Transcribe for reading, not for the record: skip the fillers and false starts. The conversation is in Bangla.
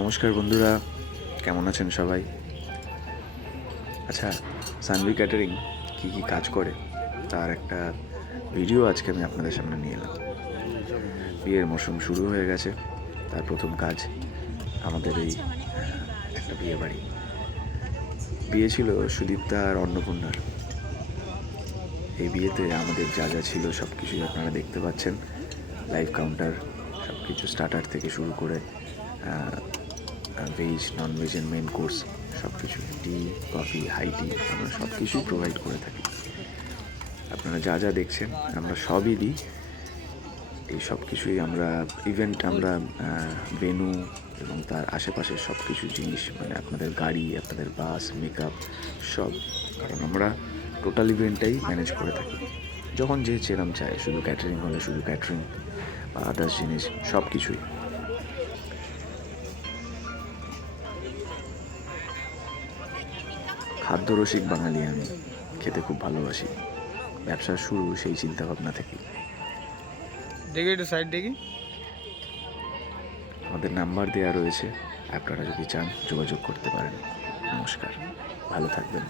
নমস্কার বন্ধুরা, কেমন আছেন সবাই? আচ্ছা, সানভি ক্যাটারিং কী কী কাজ করে তার একটা ভিডিও আজকে আমি আপনাদের সামনে নিয়ে এলাম। বিয়ের মরশুম শুরু হয়ে গেছে। তার প্রথম কাজ আমাদের এই একটা বিয়ে বাড়ি। বিয়ে ছিল সুদীপ্তা আর অন্নপূর্ণার। এই বিয়েতে আমাদের যা যা ছিল সব কিছুই আপনারা দেখতে পাচ্ছেন। লাইভ কাউন্টার, সব কিছু স্টার্টার থেকে শুরু করে ভেজ, নন ভেজের মেন কোর্স সব কিছু, টি, কফি, হাই টি, আমরা সব কিছুই প্রোভাইড করে থাকি। আপনারা যা যা দেখছেন আমরা সবই দিই। এই সব কিছুই আমরা আমরা ভেন্যু এবং তার আশেপাশের সব কিছু জিনিস, মানে আপনাদের গাড়ি, আপনাদের বাস, মেকআপ সব, কারণ আমরা টোটাল ইভেন্টটাই ম্যানেজ করে থাকি। যখন যে যেরম চায়, শুধু ক্যাটারিং হলে শুধু ক্যাটারিং বা আদার্স জিনিস সব কিছুই। খাদ্যরসিক বাঙালি আমি, খেতে খুব ভালোবাসি। ব্যবসার শুরু সেই চিন্তাভাবনা থেকেই। দেখি একটু সাইড দেখি। আমাদের নাম্বার দেওয়া রয়েছে, আপনারা যদি চান যোগাযোগ করতে পারেন। নমস্কার, ভালো থাকবেন।